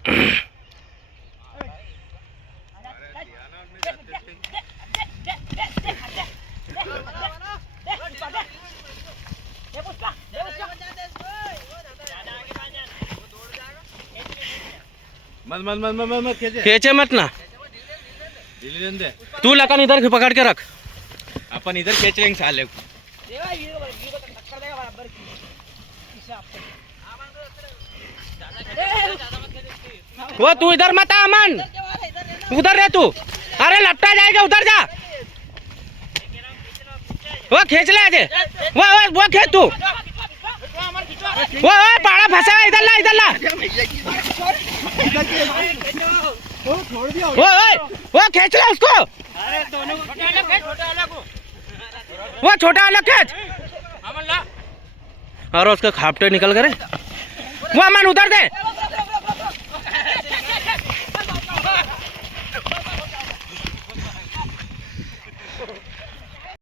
मत मत मत मत मत खींचे मत ना, तू लकन इधर पकड़ के रख, अपन इधर खींच लेंगे साले को। वो तू इधर मत आ अमन, उधर रह तू, अरे लपटा जाएगा, उधर जा, वो खींच ले आजे, वो खींच तू, वो पाड़ा फंसा है, इधर ला इधर ला, वो खींच ले उसको, वो छोटा वाला खींच, और उसके खापटे निकल करे, वो अमन उधर दे।